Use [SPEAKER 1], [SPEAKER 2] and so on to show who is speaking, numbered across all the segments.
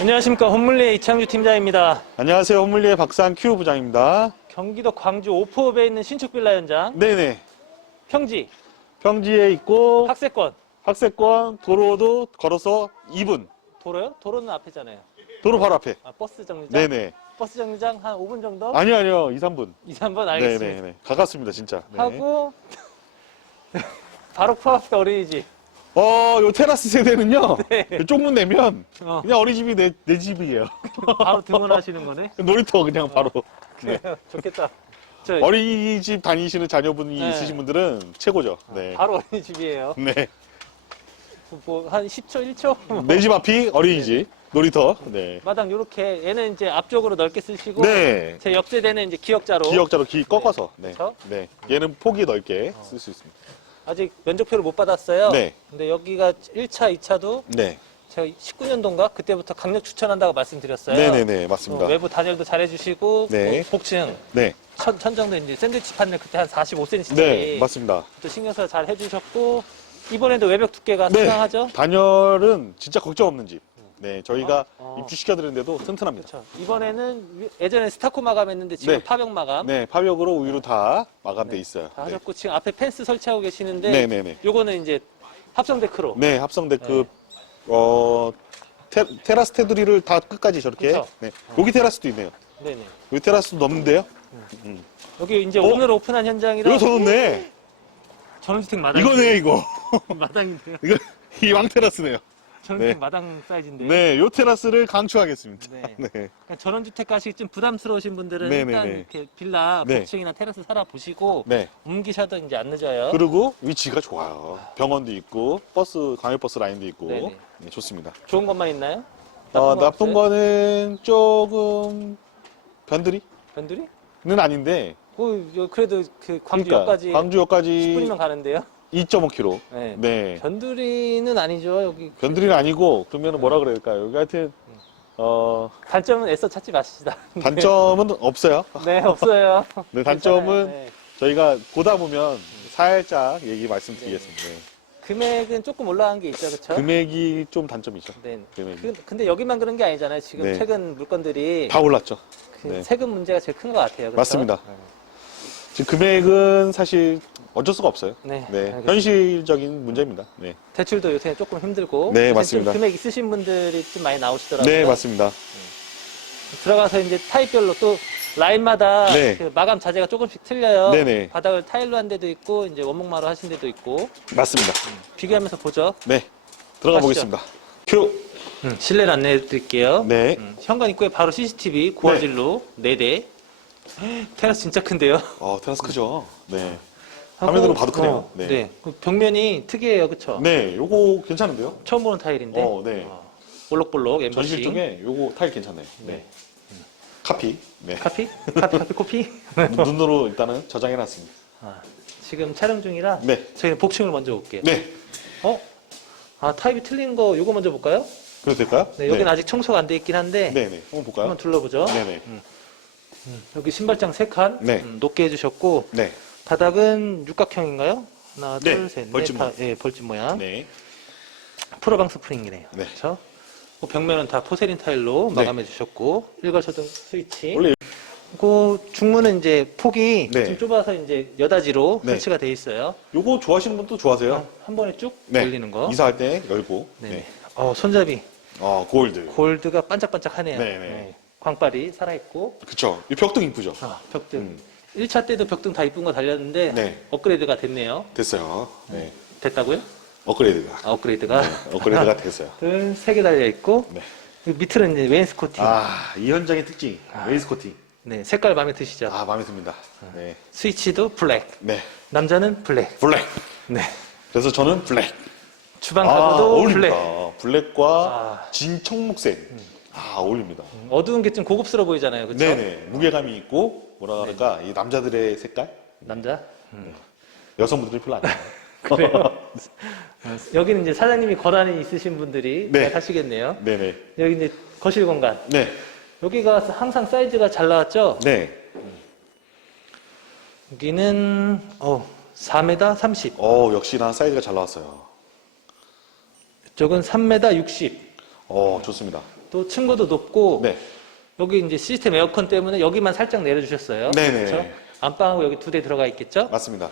[SPEAKER 1] 안녕하십니까 홈물리의 이창주 팀장입니다.
[SPEAKER 2] 안녕하세요. 홈물리의 박상 큐 부장입니다.
[SPEAKER 1] 경기도 광주 오포읍에 있는 신축 빌라 현장
[SPEAKER 2] 네네.
[SPEAKER 1] 평지
[SPEAKER 2] 평지에 있고
[SPEAKER 1] 학세권
[SPEAKER 2] 학세권 도로도 걸어서 2분.
[SPEAKER 1] 도로요? 도로는 앞에잖아요.
[SPEAKER 2] 도로 바로 앞에.
[SPEAKER 1] 아, 버스 정류장.
[SPEAKER 2] 네네.
[SPEAKER 1] 버스 정류장 한 5분 정도?
[SPEAKER 2] 아니요, 아니요. 2, 3분.
[SPEAKER 1] 2, 3분 알겠습니다.
[SPEAKER 2] 네네네. 가깝습니다, 진짜. 네.
[SPEAKER 1] 하고 바로 코앞에 어린이집.
[SPEAKER 2] 어, 요 테라스 세대는요.
[SPEAKER 1] 네.
[SPEAKER 2] 요 쪽문 내면
[SPEAKER 1] 어,
[SPEAKER 2] 그냥 어린이집이 내, 내 집이에요.
[SPEAKER 1] 바로 등원하시는 거네.
[SPEAKER 2] 놀이터 그냥 바로. 네.
[SPEAKER 1] 좋겠다. 저
[SPEAKER 2] 어린이집 다니시는 자녀분이
[SPEAKER 1] 네.
[SPEAKER 2] 있으신 분들은 최고죠. 네.
[SPEAKER 1] 바로 어린이집이에요.
[SPEAKER 2] 네.
[SPEAKER 1] 뭐 한 10초, 1초.
[SPEAKER 2] 내 집 앞이 어린이집. 놀이터. 네.
[SPEAKER 1] 마당 요렇게 얘는 이제 앞쪽으로 넓게 쓰시고
[SPEAKER 2] 네.
[SPEAKER 1] 제 옆 세대는 이제 기역자로
[SPEAKER 2] 기역자로 기 꺾어서. 네.
[SPEAKER 1] 그쵸?
[SPEAKER 2] 네. 얘는 폭이 넓게 쓸 수 있습니다.
[SPEAKER 1] 아직 면적표를 못 받았어요.
[SPEAKER 2] 네.
[SPEAKER 1] 근데 여기가 1차, 2차도
[SPEAKER 2] 네.
[SPEAKER 1] 제가 19년도인가 그때부터 강력 추천한다고 말씀드렸어요.
[SPEAKER 2] 네네네.
[SPEAKER 1] 어,
[SPEAKER 2] 맞습니다.
[SPEAKER 1] 외부 단열도 잘해주시고
[SPEAKER 2] 네.
[SPEAKER 1] 뭐 복층
[SPEAKER 2] 네.
[SPEAKER 1] 천, 천정도 이제 샌드위치 판넬 그때 한 45cm짜리
[SPEAKER 2] 네. 맞습니다.
[SPEAKER 1] 또 신경 써서 잘 해주셨고 이번에도 외벽 두께가
[SPEAKER 2] 네.
[SPEAKER 1] 상당하죠.
[SPEAKER 2] 단열은 진짜 걱정 없는 집. 네. 저희가
[SPEAKER 1] 어, 어.
[SPEAKER 2] 입주시켜드렸는데도 튼튼합니다.
[SPEAKER 1] 그렇죠. 이번에는 위- 예전에 스타코 마감했는데 지금
[SPEAKER 2] 네.
[SPEAKER 1] 파벽 마감
[SPEAKER 2] 네. 파벽으로 우유로 다 마감돼
[SPEAKER 1] 네.
[SPEAKER 2] 있어요.
[SPEAKER 1] 다
[SPEAKER 2] 네.
[SPEAKER 1] 하셨고 지금 앞에 펜스 설치하고 계시는데
[SPEAKER 2] 네 네 네.
[SPEAKER 1] 요거는 이제 합성 데크로
[SPEAKER 2] 네. 합성 데크, 어, 테, 테라스 테두리를 다 끝까지 저렇게.
[SPEAKER 1] 그쵸.
[SPEAKER 2] 네. 여기 테라스도 있네요.
[SPEAKER 1] 네네.
[SPEAKER 2] 여기 테라스도 넘는데요?
[SPEAKER 1] 여기 이제
[SPEAKER 2] 어?
[SPEAKER 1] 오늘 오픈한 현장이라
[SPEAKER 2] 이거 더 높네.
[SPEAKER 1] 전원주택 마당
[SPEAKER 2] 이거네, 이거.
[SPEAKER 1] 마당인데요.
[SPEAKER 2] 이거, 이 왕테라스네요.
[SPEAKER 1] 전원주택
[SPEAKER 2] 네.
[SPEAKER 1] 마당 사이즈인데.
[SPEAKER 2] 네. 요 테라스를 강추하겠습니다.
[SPEAKER 1] 네.
[SPEAKER 2] 네.
[SPEAKER 1] 그러니까 전원주택 가시기 좀 부담스러우신 분들은
[SPEAKER 2] 네네네.
[SPEAKER 1] 일단 이렇게 빌라
[SPEAKER 2] 네.
[SPEAKER 1] 복층이나 테라스 살아보시고
[SPEAKER 2] 네.
[SPEAKER 1] 옮기셔도 이제 안 늦어요.
[SPEAKER 2] 그리고 위치가 좋아요. 병원도 있고, 버스, 광역버스 라인도 있고.
[SPEAKER 1] 네네.
[SPEAKER 2] 네, 좋습니다.
[SPEAKER 1] 좋은 것만 있나요?
[SPEAKER 2] 어,
[SPEAKER 1] 건
[SPEAKER 2] 나쁜
[SPEAKER 1] 없어요?
[SPEAKER 2] 거는 조금 변두리는
[SPEAKER 1] 변두리?
[SPEAKER 2] 아닌데
[SPEAKER 1] 어, 요- 그래도 그 광주역까지
[SPEAKER 2] 그러니까 광주역까지
[SPEAKER 1] 10분이면 가는데요.
[SPEAKER 2] 2.5km.
[SPEAKER 1] 네.
[SPEAKER 2] 네.
[SPEAKER 1] 변두리는 아니죠. 여기
[SPEAKER 2] 변두리는 아니고 그러면 뭐라 그래야 될까요? 여기 하여튼 어,
[SPEAKER 1] 단점은 애써 찾지 마시다.
[SPEAKER 2] 단점은 없어요.
[SPEAKER 1] 네, 없어요.
[SPEAKER 2] 네, 단점은
[SPEAKER 1] 네.
[SPEAKER 2] 저희가 보다 보면 살짝 얘기 말씀드리겠습니다. 네.
[SPEAKER 1] 금액은 조금 올라간 게 있죠, 그렇죠?
[SPEAKER 2] 금액이 좀 단점이죠.
[SPEAKER 1] 네.
[SPEAKER 2] 금액이.
[SPEAKER 1] 그- 근데 여기만 그런 게 아니잖아요. 지금
[SPEAKER 2] 네.
[SPEAKER 1] 최근 물건들이
[SPEAKER 2] 다 올랐죠.
[SPEAKER 1] 그
[SPEAKER 2] 네.
[SPEAKER 1] 세금 문제가 제일 큰 것 같아요. 그렇죠?
[SPEAKER 2] 맞습니다. 지금 금액은 사실 어쩔 수가 없어요.
[SPEAKER 1] 네.
[SPEAKER 2] 네,
[SPEAKER 1] 알겠습니다.
[SPEAKER 2] 현실적인 문제입니다. 네,
[SPEAKER 1] 대출도 요새 조금 힘들고.
[SPEAKER 2] 네,
[SPEAKER 1] 요새
[SPEAKER 2] 맞습니다.
[SPEAKER 1] 금액 있으신 분들이 좀 많이 나오시더라고요.
[SPEAKER 2] 네 맞습니다.
[SPEAKER 1] 들어가서 이제 타입별로 또 라인마다
[SPEAKER 2] 네.
[SPEAKER 1] 그 마감 자재가 조금씩 틀려요.
[SPEAKER 2] 네네.
[SPEAKER 1] 바닥을 타일로 한 데도 있고 이제 원목마루 하신 데도 있고
[SPEAKER 2] 맞습니다.
[SPEAKER 1] 비교하면서 보죠.
[SPEAKER 2] 네, 들어가
[SPEAKER 1] 가시죠.
[SPEAKER 2] 보겠습니다. 큐.
[SPEAKER 1] 실내를 안내해 드릴게요.
[SPEAKER 2] 네.
[SPEAKER 1] 음, 현관 입구에 바로 CCTV 고화질로 네. 대 테라스 진짜 큰데요.
[SPEAKER 2] 어, 테라스 크죠? 네. 화면으로 봐도 크네요.
[SPEAKER 1] 어,
[SPEAKER 2] 네.
[SPEAKER 1] 네. 그 벽면이 특이해요, 그렇죠?
[SPEAKER 2] 네, 요거 괜찮은데요?
[SPEAKER 1] 처음 보는 타일인데.
[SPEAKER 2] 어, 네.
[SPEAKER 1] 어, 볼록볼록 엠보싱.
[SPEAKER 2] 전실 쪽에 요거 타일 괜찮네요. 네.
[SPEAKER 1] 네.
[SPEAKER 2] 카피. 네.
[SPEAKER 1] 카피? 카피, 카피, 코피?
[SPEAKER 2] 눈으로 일단은 저장해 놨습니다.
[SPEAKER 1] 아, 지금 촬영 중이라
[SPEAKER 2] 네.
[SPEAKER 1] 저희는 복층을 먼저 볼게요.
[SPEAKER 2] 네.
[SPEAKER 1] 어? 아, 타입이 틀린 거 요거 먼저 볼까요?
[SPEAKER 2] 그래도 될까요?
[SPEAKER 1] 네, 여기는 아직 청소가 안 돼 있긴 한데
[SPEAKER 2] 네, 네. 한번 볼까요?
[SPEAKER 1] 한번 둘러보죠.
[SPEAKER 2] 네네.
[SPEAKER 1] 여기 신발장 세칸
[SPEAKER 2] 네.
[SPEAKER 1] 음, 높게 해주셨고
[SPEAKER 2] 네.
[SPEAKER 1] 바닥은 육각형인가요? 하나,
[SPEAKER 2] 네,
[SPEAKER 1] 둘, 셋, 넷,
[SPEAKER 2] 벌집
[SPEAKER 1] 다,
[SPEAKER 2] 모양.
[SPEAKER 1] 예, 벌집 모양.
[SPEAKER 2] 네.
[SPEAKER 1] 프로방 스프링이네요.
[SPEAKER 2] 네.
[SPEAKER 1] 그렇죠? 그 벽면은 다 포세린 타일로
[SPEAKER 2] 네.
[SPEAKER 1] 마감해 주셨고 일괄초등 스위치.
[SPEAKER 2] 원래
[SPEAKER 1] 그 중문은 이제 폭이
[SPEAKER 2] 네.
[SPEAKER 1] 좀 좁아서 이제 여다지로
[SPEAKER 2] 네.
[SPEAKER 1] 설치가 돼 있어요.
[SPEAKER 2] 요거 좋아하시는 분도 좋아하세요?
[SPEAKER 1] 한 번에 쭉
[SPEAKER 2] 네.
[SPEAKER 1] 열리는 거.
[SPEAKER 2] 이사할 때 열고.
[SPEAKER 1] 네.
[SPEAKER 2] 네.
[SPEAKER 1] 어, 손잡이
[SPEAKER 2] 어, 골드.
[SPEAKER 1] 골드가 반짝반짝하네요.
[SPEAKER 2] 네, 네.
[SPEAKER 1] 광빨이 살아있고
[SPEAKER 2] 그쵸. 이 벽등 이쁘죠?
[SPEAKER 1] 아, 벽등.
[SPEAKER 2] 음.
[SPEAKER 1] 1차 때도 벽등 다 이쁜 거 달렸는데
[SPEAKER 2] 네.
[SPEAKER 1] 업그레이드가 됐네요.
[SPEAKER 2] 됐어요. 네.
[SPEAKER 1] 됐다고요?
[SPEAKER 2] 업그레이드가.
[SPEAKER 1] 아, 업그레이드가
[SPEAKER 2] 네, 업그레이드가 됐어요.
[SPEAKER 1] 세개 달려 있고
[SPEAKER 2] 네.
[SPEAKER 1] 그 밑으로는 이제 웨인스 코팅.
[SPEAKER 2] 아, 이 현장의 특징.
[SPEAKER 1] 아.
[SPEAKER 2] 웨이스코팅.
[SPEAKER 1] 네, 색깔 마음에 드시죠?
[SPEAKER 2] 아, 마음에 듭니다. 네.
[SPEAKER 1] 스위치도 블랙.
[SPEAKER 2] 네.
[SPEAKER 1] 남자는 블랙.
[SPEAKER 2] 블랙.
[SPEAKER 1] 네.
[SPEAKER 2] 그래서 저는 블랙.
[SPEAKER 1] 주방
[SPEAKER 2] 아,
[SPEAKER 1] 가구도
[SPEAKER 2] 어울립니다.
[SPEAKER 1] 블랙.
[SPEAKER 2] 블랙과
[SPEAKER 1] 아.
[SPEAKER 2] 진 청록색. 아, 어울립니다.
[SPEAKER 1] 어두운 게 좀 고급스러워 보이잖아요. 그렇죠?
[SPEAKER 2] 네네. 무게감이 있고, 뭐라 그럴까, 이 남자들의 색깔?
[SPEAKER 1] 남자.
[SPEAKER 2] 여성분들이 별로 안 좋아해요.
[SPEAKER 1] 그래요? 여기는 이제 사장님이 권한이 있으신 분들이
[SPEAKER 2] 네.
[SPEAKER 1] 잘 하시겠네요.
[SPEAKER 2] 네네.
[SPEAKER 1] 여기 이제 거실 공간.
[SPEAKER 2] 네.
[SPEAKER 1] 여기가 항상 사이즈가 잘 나왔죠?
[SPEAKER 2] 네.
[SPEAKER 1] 여기는 어 4m 30.
[SPEAKER 2] 어, 역시나 사이즈가 잘 나왔어요.
[SPEAKER 1] 이쪽은 3m 60.
[SPEAKER 2] 어, 좋습니다.
[SPEAKER 1] 또 층고도 높고
[SPEAKER 2] 네.
[SPEAKER 1] 여기 이제 시스템 에어컨 때문에 여기만 살짝 내려주셨어요.
[SPEAKER 2] 네네.
[SPEAKER 1] 그렇죠? 안방하고 여기 두 대 들어가 있겠죠?
[SPEAKER 2] 맞습니다.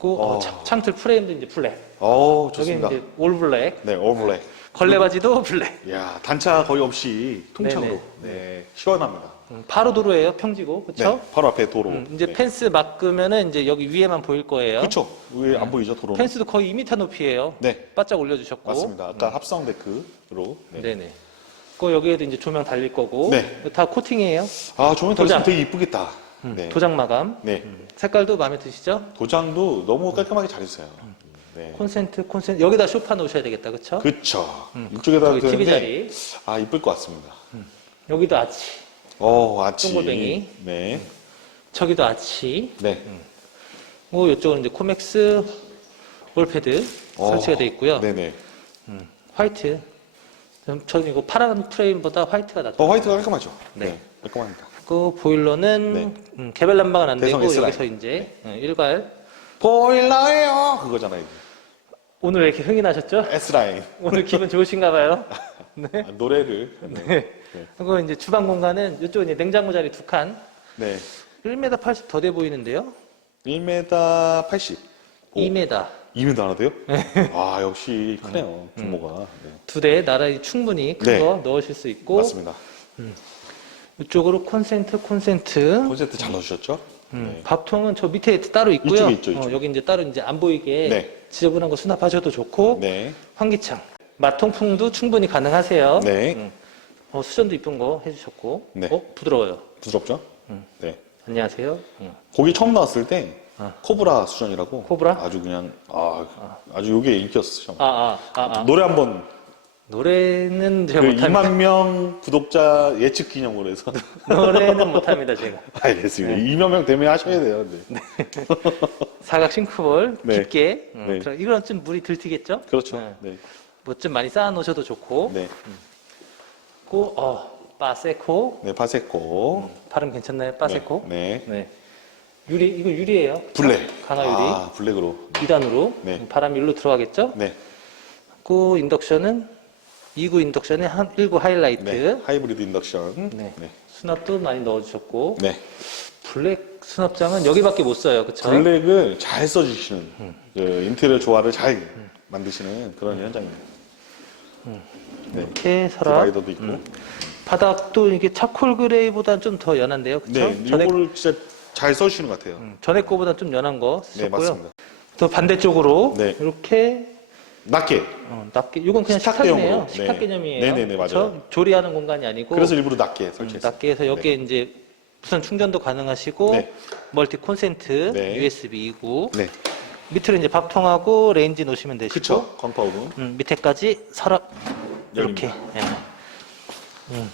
[SPEAKER 1] 그 어,
[SPEAKER 2] 어.
[SPEAKER 1] 창- 창틀 프레임도 이제 블랙.
[SPEAKER 2] 어,
[SPEAKER 1] 여기
[SPEAKER 2] 좋습니다.
[SPEAKER 1] 이제 올 블랙.
[SPEAKER 2] 네, 올블랙.
[SPEAKER 1] 걸레 바지도 블랙.
[SPEAKER 2] 야 단차 거의 없이 통창으로.
[SPEAKER 1] 네네.
[SPEAKER 2] 네, 시원합니다.
[SPEAKER 1] 음, 바로 도로예요, 평지고, 그렇죠?
[SPEAKER 2] 네, 바로 앞에 도로.
[SPEAKER 1] 음, 이제
[SPEAKER 2] 네.
[SPEAKER 1] 펜스 막으면은 이제 여기 위에만 보일 거예요.
[SPEAKER 2] 그쵸. 위에 안 보이죠, 도로.
[SPEAKER 1] 펜스도 거의 2m 높이예요.
[SPEAKER 2] 네,
[SPEAKER 1] 바짝 올려주셨고.
[SPEAKER 2] 맞습니다. 아까 합성 데크로. 네.
[SPEAKER 1] 네네. 그 여기에도 이제 조명 달릴 거고.
[SPEAKER 2] 네.
[SPEAKER 1] 다 코팅이에요.
[SPEAKER 2] 아, 조명
[SPEAKER 1] 도장.
[SPEAKER 2] 달리면 되게 이쁘겠다.
[SPEAKER 1] 음,
[SPEAKER 2] 네.
[SPEAKER 1] 도장 마감.
[SPEAKER 2] 네.
[SPEAKER 1] 색깔도 마음에 드시죠?
[SPEAKER 2] 도장도 너무 깔끔하게 잘했어요. 네.
[SPEAKER 1] 콘센트, 콘센트. 여기다 쇼파 놓으셔야 되겠다, 그렇죠?
[SPEAKER 2] 그쵸. 이쪽에다
[SPEAKER 1] TV 자리.
[SPEAKER 2] 아, 이쁠 것 같습니다.
[SPEAKER 1] 여기도 아치.
[SPEAKER 2] 어, 아치.
[SPEAKER 1] 똥골뱅이.
[SPEAKER 2] 네.
[SPEAKER 1] 저기도 아치.
[SPEAKER 2] 네.
[SPEAKER 1] 뭐 이쪽은 이제 코맥스 월패드
[SPEAKER 2] 어,
[SPEAKER 1] 설치가 되어 있고요.
[SPEAKER 2] 네네.
[SPEAKER 1] 화이트. 음, 저는 이거 파란 프레임보다 화이트가 낫다.
[SPEAKER 2] 어, 화이트가 깔끔하죠?
[SPEAKER 1] 네.
[SPEAKER 2] 깔끔합니다.
[SPEAKER 1] 그 보일러는
[SPEAKER 2] 네.
[SPEAKER 1] 음, 개별 난방은 안
[SPEAKER 2] 대성
[SPEAKER 1] 되고
[SPEAKER 2] S라인.
[SPEAKER 1] 여기서 이제 음, 일괄.
[SPEAKER 2] 보일러예요! 그거잖아요. 이게.
[SPEAKER 1] 오늘 왜 이렇게 흥이 나셨죠?
[SPEAKER 2] S라인.
[SPEAKER 1] 오늘 기분 좋으신가 봐요. 네.
[SPEAKER 2] 아, 노래를. 네.
[SPEAKER 1] 그리고 이제 주방 공간은 이쪽은 이제 냉장고 자리 두 칸.
[SPEAKER 2] 네.
[SPEAKER 1] 1m 80 더 돼 보이는데요.
[SPEAKER 2] 1m 80. 오.
[SPEAKER 1] 2m.
[SPEAKER 2] 2m 하나 돼요?
[SPEAKER 1] 네.
[SPEAKER 2] 아, 역시 크네요. 규모가. 네.
[SPEAKER 1] 두 대 나란히 충분히 큰
[SPEAKER 2] 네.
[SPEAKER 1] 거 넣으실 수 있고
[SPEAKER 2] 맞습니다.
[SPEAKER 1] 이쪽으로 콘센트 콘센트
[SPEAKER 2] 콘센트 잘 넣으셨죠?
[SPEAKER 1] 음,
[SPEAKER 2] 네.
[SPEAKER 1] 밥통은 저 밑에 따로 있고요.
[SPEAKER 2] 이쪽에 있죠, 이쪽에.
[SPEAKER 1] 어, 여기 이제 따로 이제 안 보이게
[SPEAKER 2] 네.
[SPEAKER 1] 지저분한 거 수납하셔도 좋고
[SPEAKER 2] 네.
[SPEAKER 1] 환기창, 마통풍도 충분히 가능하세요.
[SPEAKER 2] 네.
[SPEAKER 1] 음. 어, 수전도 이쁜 거 해주셨고,
[SPEAKER 2] 네.
[SPEAKER 1] 어 부드러워요.
[SPEAKER 2] 부드럽죠?
[SPEAKER 1] 음.
[SPEAKER 2] 네.
[SPEAKER 1] 안녕하세요. 음.
[SPEAKER 2] 고기 처음 나왔을 때
[SPEAKER 1] 아.
[SPEAKER 2] 코브라 수전이라고
[SPEAKER 1] 코브라?
[SPEAKER 2] 아주 그냥 아, 아주 요게 인기였었죠.
[SPEAKER 1] 아, 아, 아, 아.
[SPEAKER 2] 노래 한번
[SPEAKER 1] 노래는 제가
[SPEAKER 2] 그
[SPEAKER 1] 못합니다.
[SPEAKER 2] 2만 명 구독자 예측 기념으로 해서
[SPEAKER 1] 노래는 못합니다 제가.
[SPEAKER 2] 알겠습니다. 2만 명 되면 하셔야 돼요. 네.
[SPEAKER 1] 사각 싱크볼
[SPEAKER 2] 네.
[SPEAKER 1] 깊게. 음,
[SPEAKER 2] 네.
[SPEAKER 1] 들어- 이건 좀 물이 들티겠죠?
[SPEAKER 2] 그렇죠.
[SPEAKER 1] 네.
[SPEAKER 2] 네.
[SPEAKER 1] 뭐 좀 많이 쌓아 놓으셔도 좋고.
[SPEAKER 2] 네.
[SPEAKER 1] 고, 어, 빠세코.
[SPEAKER 2] 네, 파세코.
[SPEAKER 1] 발음 괜찮나요? 빠세코?
[SPEAKER 2] 네. 네.
[SPEAKER 1] 네. 유리, 이거 유리예요.
[SPEAKER 2] 블랙.
[SPEAKER 1] 강화 유리.
[SPEAKER 2] 아, 블랙으로.
[SPEAKER 1] 2단으로.
[SPEAKER 2] 네.
[SPEAKER 1] 바람이 일로 들어가겠죠?
[SPEAKER 2] 네.
[SPEAKER 1] 그 인덕션은 2구 인덕션에 한 1구 하이라이트.
[SPEAKER 2] 네. 하이브리드 인덕션.
[SPEAKER 1] 네.
[SPEAKER 2] 네.
[SPEAKER 1] 수납도 많이 넣어주셨고.
[SPEAKER 2] 네.
[SPEAKER 1] 블랙 수납장은 여기밖에 못 써요. 그쵸?
[SPEAKER 2] 블랙을 잘 써주시는 그 인테리어 조화를 잘
[SPEAKER 1] 음.
[SPEAKER 2] 만드시는 그런 현장입니다. 네.
[SPEAKER 1] 이렇게 서랍.
[SPEAKER 2] 디바이더도 있고.
[SPEAKER 1] 음. 바닥도 이게 차콜 그레이보다는 좀 더 연한데요. 그쵸?
[SPEAKER 2] 네, 이거를 진짜 잘 써주시는 것 같아요.
[SPEAKER 1] 음, 전에 거보다 좀 연한 거
[SPEAKER 2] 네,
[SPEAKER 1] 쓰셨고요.
[SPEAKER 2] 맞습니다.
[SPEAKER 1] 또 반대쪽으로
[SPEAKER 2] 네.
[SPEAKER 1] 이렇게
[SPEAKER 2] 낮게.
[SPEAKER 1] 어, 낮게 이건 그냥
[SPEAKER 2] 식탁
[SPEAKER 1] 식탁이네요.
[SPEAKER 2] 대용으로.
[SPEAKER 1] 식탁
[SPEAKER 2] 네.
[SPEAKER 1] 개념이에요.
[SPEAKER 2] 네네네,
[SPEAKER 1] 그쵸?
[SPEAKER 2] 맞아요.
[SPEAKER 1] 조리하는 공간이 아니고
[SPEAKER 2] 그래서 일부러 낮게
[SPEAKER 1] 음,
[SPEAKER 2] 설치했어요.
[SPEAKER 1] 낮게 해서 여기에 이제 무선 충전도 가능하시고
[SPEAKER 2] 네.
[SPEAKER 1] 멀티 콘센트
[SPEAKER 2] 네.
[SPEAKER 1] USB 2구
[SPEAKER 2] 네.
[SPEAKER 1] 밑으로 이제 밥통하고 레인지 놓으시면 되시고
[SPEAKER 2] 그쵸. 광파 오븐.
[SPEAKER 1] 음, 밑에까지 서랍 이렇게.
[SPEAKER 2] 열립니다.
[SPEAKER 1] 예. 음.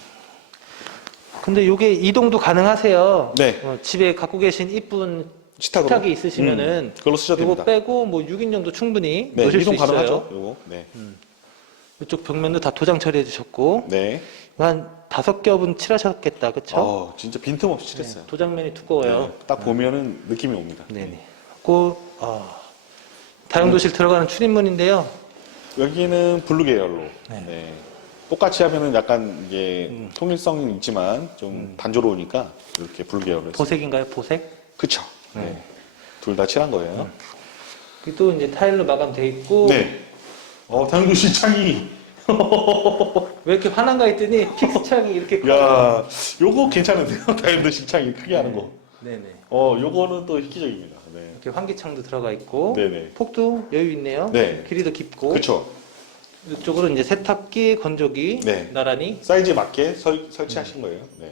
[SPEAKER 1] 근데 이게 이동도 가능하세요.
[SPEAKER 2] 네.
[SPEAKER 1] 어, 집에 갖고 계신 이쁜
[SPEAKER 2] 식탁으로.
[SPEAKER 1] 식탁이 있으시면은
[SPEAKER 2] 음, 그걸로 쓰셔도
[SPEAKER 1] 이거
[SPEAKER 2] 됩니다.
[SPEAKER 1] 빼고 뭐 6인 정도 충분히
[SPEAKER 2] 네,
[SPEAKER 1] 놓으실
[SPEAKER 2] 이동
[SPEAKER 1] 수 있어요.
[SPEAKER 2] 가능하죠. 요거. 네.
[SPEAKER 1] 이쪽 벽면도 다 도장 처리해 주셨고
[SPEAKER 2] 네.
[SPEAKER 1] 한 다섯 겹은 칠하셨겠다, 그렇죠?
[SPEAKER 2] 어, 진짜 빈틈없이 칠했어요.
[SPEAKER 1] 도장면이 두꺼워요.
[SPEAKER 2] 네, 딱 보면은 느낌이 옵니다.
[SPEAKER 1] 네네. 그 아, 다용도실 들어가는 출입문인데요.
[SPEAKER 2] 여기는 블루 계열로.
[SPEAKER 1] 네.
[SPEAKER 2] 네. 똑같이 하면은 약간 이게 통일성이 있지만 좀 단조로우니까 이렇게 블루 계열로 했어요.
[SPEAKER 1] 보색인가요? 보색?
[SPEAKER 2] 그쵸. 네. 둘 다 칠한 거예요.
[SPEAKER 1] 그리고 또 이제 타일로 마감돼 있고
[SPEAKER 2] 네. 어, 당도시 창이.
[SPEAKER 1] 왜 이렇게 화난가 했더니 픽스 창이 이렇게 커요.
[SPEAKER 2] 야, 요거 괜찮은데요? 다이아몬드 창이 크게 하는 거.
[SPEAKER 1] 네네.
[SPEAKER 2] 어, 요거는 또 획기적입니다. 네.
[SPEAKER 1] 이렇게 환기창도 들어가 있고
[SPEAKER 2] 네네.
[SPEAKER 1] 폭도 여유 있네요.
[SPEAKER 2] 네.
[SPEAKER 1] 길이도 깊고
[SPEAKER 2] 그쵸.
[SPEAKER 1] 이쪽으로 이제 세탁기, 건조기
[SPEAKER 2] 네.
[SPEAKER 1] 나란히
[SPEAKER 2] 사이즈에 맞게 설, 설치하신 거예요. 네.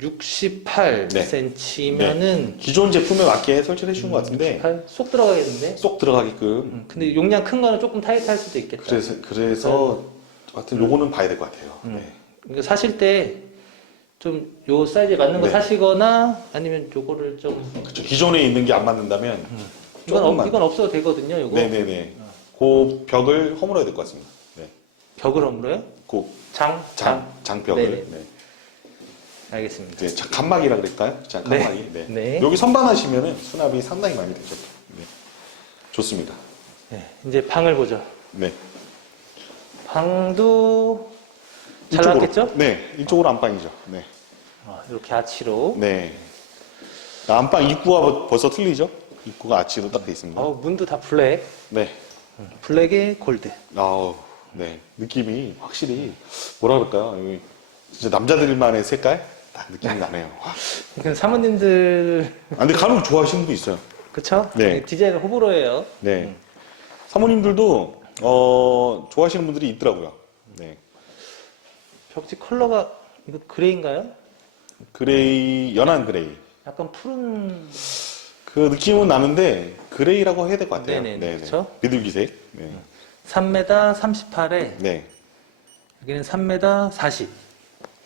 [SPEAKER 1] 68cm면은
[SPEAKER 2] 기존 제품에 맞게 설치를 해주신 것 같은데,
[SPEAKER 1] 쏙 들어가겠는데.
[SPEAKER 2] 쏙 들어가게끔.
[SPEAKER 1] 음, 근데 용량 큰 거는 조금 타이트할 수도 있겠다.
[SPEAKER 2] 그래서, 그래서, 하여튼 요거는 봐야 될 것 같아요.
[SPEAKER 1] 음.
[SPEAKER 2] 네.
[SPEAKER 1] 이거 사실 때 좀 요 사이즈에 맞는 거
[SPEAKER 2] 네.
[SPEAKER 1] 사시거나 아니면 요거를 좀
[SPEAKER 2] 그쵸. 기존에 있는 게 안 맞는다면,
[SPEAKER 1] 이건,
[SPEAKER 2] 조금만.
[SPEAKER 1] 없, 이건 없어도 되거든요. 요거
[SPEAKER 2] 네네네. 그 벽을 허물어야 될 것 같습니다. 네.
[SPEAKER 1] 벽을 없로요?
[SPEAKER 2] 그
[SPEAKER 1] 장,
[SPEAKER 2] 장, 장벽을.
[SPEAKER 1] 네. 알겠습니다.
[SPEAKER 2] 네, 자, 간막이라 그럴까요? 자,
[SPEAKER 1] 네.
[SPEAKER 2] 간막이. 네.
[SPEAKER 1] 네.
[SPEAKER 2] 여기 선반하시면은 수납이 상당히 많이 되죠. 네. 좋습니다.
[SPEAKER 1] 네, 이제 방을 보죠.
[SPEAKER 2] 네.
[SPEAKER 1] 방도 잘
[SPEAKER 2] 이쪽으로.
[SPEAKER 1] 나왔겠죠?
[SPEAKER 2] 네, 이쪽으로 안방이죠. 네.
[SPEAKER 1] 아, 이렇게 아치로.
[SPEAKER 2] 네. 안방 입구가 벌- 벌써 틀리죠? 입구가 아치로 딱 돼 있습니다.
[SPEAKER 1] 어, 문도 다 블랙.
[SPEAKER 2] 네.
[SPEAKER 1] 블랙에 골드.
[SPEAKER 2] 아우, 네. 느낌이 확실히 뭐라 그럴까요? 여기 진짜 남자들만의 색깔? 딱 느낌이 나네요.
[SPEAKER 1] 그 사모님들
[SPEAKER 2] 아, 근데 간혹 좋아하시는 분도 있어요.
[SPEAKER 1] 그쵸?
[SPEAKER 2] 네.
[SPEAKER 1] 디자인 호불호예요.
[SPEAKER 2] 네. 사모님들도 어, 좋아하시는 분들이 있더라고요. 네.
[SPEAKER 1] 벽지 컬러가 이거 그레이인가요?
[SPEAKER 2] 그레이, 연한 그레이.
[SPEAKER 1] 약간 푸른
[SPEAKER 2] 그 느낌은 나는데 그레이라고 해야 될 것 같아요.
[SPEAKER 1] 네네, 그쵸?
[SPEAKER 2] 비둘기색. 네.
[SPEAKER 1] 3m 38에
[SPEAKER 2] 네.
[SPEAKER 1] 여기는 3m 40.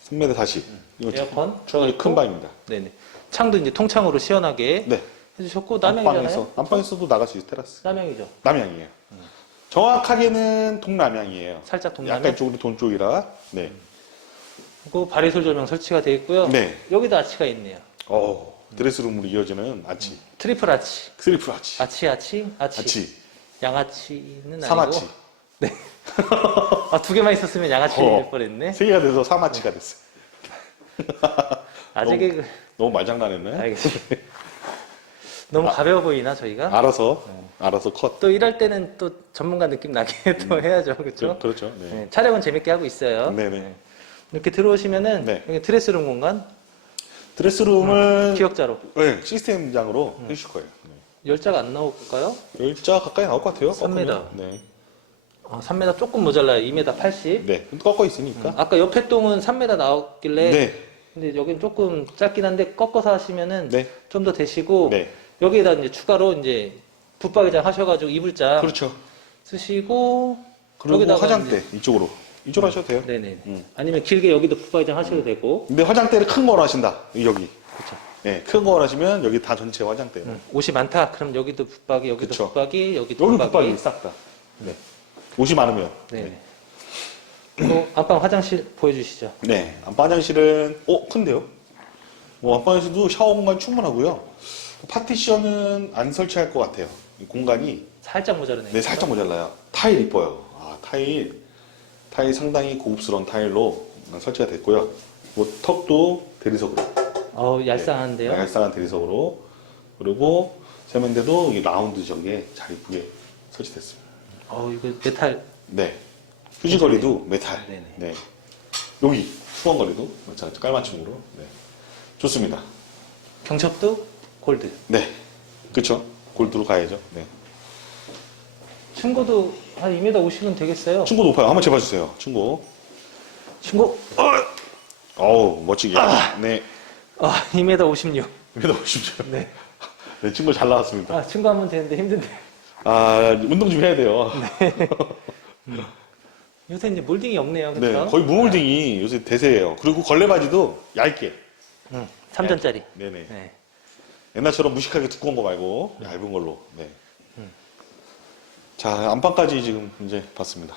[SPEAKER 2] 3m 40. 이거
[SPEAKER 1] 에어컨
[SPEAKER 2] 큰 방입니다.
[SPEAKER 1] 네네. 창도 이제 통창으로 시원하게
[SPEAKER 2] 네.
[SPEAKER 1] 해주셨고 남양이잖아요.
[SPEAKER 2] 안방에서, 안방에서도 나갈 수 있어요, 테라스.
[SPEAKER 1] 남양이죠.
[SPEAKER 2] 남양이에요. 정확하게는 동남양이에요.
[SPEAKER 1] 살짝 동남양.
[SPEAKER 2] 약간 이쪽으로 돈 쪽이라. 네.
[SPEAKER 1] 그리고 발해솔 조명 설치가 되어 있고요.
[SPEAKER 2] 네.
[SPEAKER 1] 여기도 아치가 있네요.
[SPEAKER 2] 어, 드레스룸으로 이어지는 아치.
[SPEAKER 1] 트리플 아치.
[SPEAKER 2] 트리플 아치.
[SPEAKER 1] 아치 아치 아치.
[SPEAKER 2] 아치.
[SPEAKER 1] 양아치는 아니고.
[SPEAKER 2] 삼아치.
[SPEAKER 1] 아, 두 개만 있었으면 양아치
[SPEAKER 2] 어.
[SPEAKER 1] 일 뻔했네.
[SPEAKER 2] 세 개가 돼서 삼아치가 됐어요.
[SPEAKER 1] 아재
[SPEAKER 2] 너무-
[SPEAKER 1] 개그.
[SPEAKER 2] 너무 말장난했네.
[SPEAKER 1] 알겠습니다. 너무 가벼워 보이나 저희가?
[SPEAKER 2] 알아서, 알아서 컷.
[SPEAKER 1] 또 일할 때는 또 전문가 느낌 나게 또 해야죠, 그렇죠?
[SPEAKER 2] 그, 그렇죠. 네.
[SPEAKER 1] 네, 촬영은 재밌게 하고 있어요.
[SPEAKER 2] 네네.
[SPEAKER 1] 이렇게 들어오시면은
[SPEAKER 2] 네.
[SPEAKER 1] 여기 드레스룸 공간
[SPEAKER 2] 드레스룸은
[SPEAKER 1] 기역자로
[SPEAKER 2] 네, 시스템장으로
[SPEAKER 1] 음.
[SPEAKER 2] 해주실 거예요.
[SPEAKER 1] 열자가 안 나올까요?
[SPEAKER 2] 네. 열자 가까이 나올 것 같아요.
[SPEAKER 1] 3m.
[SPEAKER 2] 꺾으면. 네.
[SPEAKER 1] 아, 3m 조금 모자라요. 2m 80.
[SPEAKER 2] 네. 꺾어 있으니까.
[SPEAKER 1] 아까 옆에 동은 3m 나왔길래
[SPEAKER 2] 네.
[SPEAKER 1] 근데 여긴 조금 짧긴 한데 꺾어서 하시면은
[SPEAKER 2] 네.
[SPEAKER 1] 좀 더 되시고
[SPEAKER 2] 네.
[SPEAKER 1] 여기에다 이제 추가로 이제 붙박이장 하셔가지고 이불장
[SPEAKER 2] 그렇죠.
[SPEAKER 1] 쓰시고
[SPEAKER 2] 그리고
[SPEAKER 1] 여기다가
[SPEAKER 2] 화장대 이쪽으로. 이쪽으로 하셔도 돼요.
[SPEAKER 1] 네네.
[SPEAKER 2] 음.
[SPEAKER 1] 아니면 길게 여기도 붙박이장 하셔도 되고
[SPEAKER 2] 근데 화장대를 큰 거로 하신다. 여기.
[SPEAKER 1] 그렇죠.
[SPEAKER 2] 네, 큰 거로 하시면 여기 다 전체 화장대.
[SPEAKER 1] 음, 옷이 많다. 그럼 여기도 붙박이, 여기도
[SPEAKER 2] 그쵸.
[SPEAKER 1] 붙박이, 여기도
[SPEAKER 2] 여기 붙박이. 싹 다. 네. 옷이 많으면.
[SPEAKER 1] 네. 또 안방 화장실 보여주시죠.
[SPEAKER 2] 네. 안방 화장실은 어 큰데요? 뭐 안방에서도 샤워 공간 충분하고요. 파티션은 안 설치할 것 같아요. 이 공간이
[SPEAKER 1] 살짝 모자르네요.
[SPEAKER 2] 네 살짝 모자라요. 타일 이뻐요. 아 타일 타일 상당히 고급스러운 타일로 설치가 됐고요. 뭐 턱도 대리석으로
[SPEAKER 1] 어우 얄쌍한데요.
[SPEAKER 2] 네, 얄쌍한 대리석으로 그리고 세면대도 이 라운드 전개 잘 이쁘게 설치됐습니다.
[SPEAKER 1] 어우 이거 메탈.
[SPEAKER 2] 네. 휴지거리도 메탈.
[SPEAKER 1] 네네.
[SPEAKER 2] 네. 여기 수건거리도 마찬가지 깔맞춤으로. 네. 좋습니다.
[SPEAKER 1] 경첩도 골드.
[SPEAKER 2] 네. 그쵸? 골드로 가야죠. 네.
[SPEAKER 1] 충고도 한 2m 50은 되겠어요.
[SPEAKER 2] 충고 높아요. 한번 재봐주세요. 충고.
[SPEAKER 1] 충고.
[SPEAKER 2] 어우, 멋지게. 네.
[SPEAKER 1] 아 2m 56.
[SPEAKER 2] 이거 보십시오.
[SPEAKER 1] 네.
[SPEAKER 2] 네, 충고 잘 나왔습니다.
[SPEAKER 1] 아 충고하면 되는데 힘든데.
[SPEAKER 2] 아, 운동 좀 해야 돼요.
[SPEAKER 1] 요새 이제 몰딩이 없네요.
[SPEAKER 2] 네.
[SPEAKER 1] 그렇죠?
[SPEAKER 2] 거의 무몰딩이 요새 대세예요. 그리고 걸레 바지도 얇게.
[SPEAKER 1] 응. 3전짜리.
[SPEAKER 2] 네네.
[SPEAKER 1] 네.
[SPEAKER 2] 옛날처럼 무식하게 두꺼운 거 말고 얇은 걸로. 네. 자 안방까지 지금 이제 봤습니다.